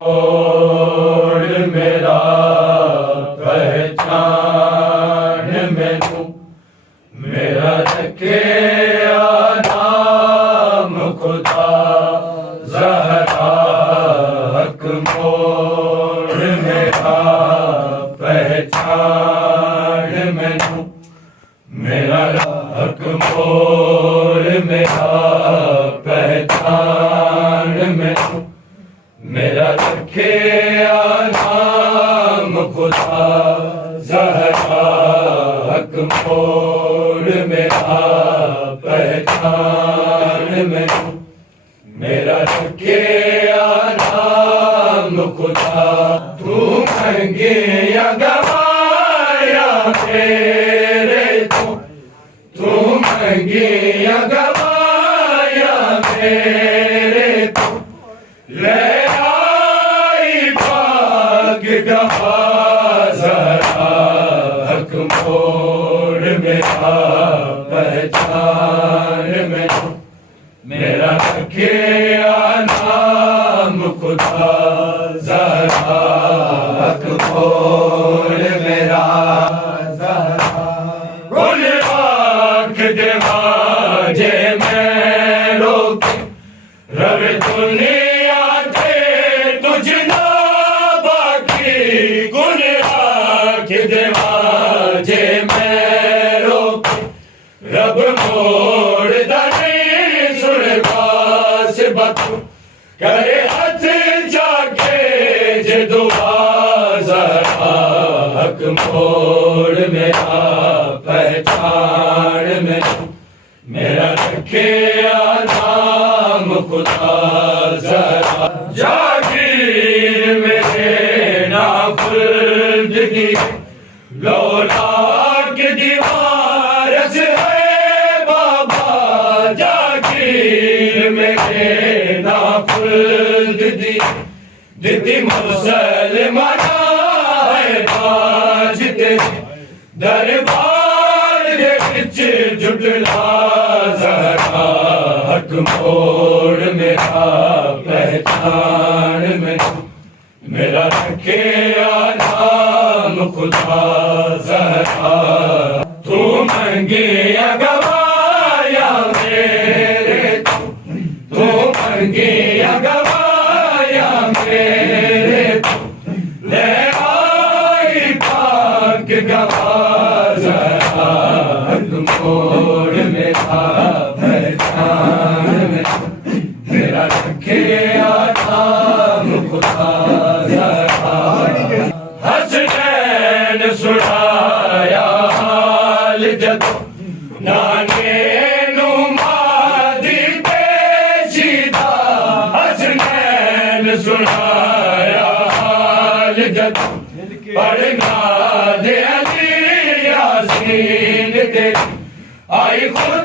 اور میرا پہچان میں تو میرا رکھے نام خدا زہرا حق موڑ میرا پہچان میں تو میرا حق موڑ میرا پہچان میں تو میرا رکھے نام خدا زہرا حق موڑ میرا پہچان میں میرا رکھے نام خدا تو مہنگی گوایا میرے تو مہنگی گوایا میرے تو لے زہرا حق موڑ میرا پہچان میں میرا رکھے نام خدا زہرا حق موڑ میرا زہرا گل آنکھ دیواجے میں روک رب دنیا تھے تجھ نہ دیواجے میں روک رب موڑ دانی سن باس بتو کرے ہاتھ جا کے جے دعا زہرا حق موڑ میرا پہچان میں میرا رکھے نام خدا زہرا جاگیر میرے نافرمانی لولا کہ دیوار سے ہے بابا جاگیر میرے نافرمانی دیتی مسلمانہ ہے باج تیرے دربار دے وچ جھٹلا زہرا حق موڑ میرا پہچان میں میرا رکھے نام خدا زہرا تو مہنگی گوایا میرے تو مہنگی گوایا میرے لے آئی پاک گوا زہرا حق موڑ میرا پہچان میں میرا رکھے نام خدا حسنین سنایا حال جد نانے نمادی پیشیدہ حسنین سنایا حال جد پڑھنا دے علی یاسین دے آئی خود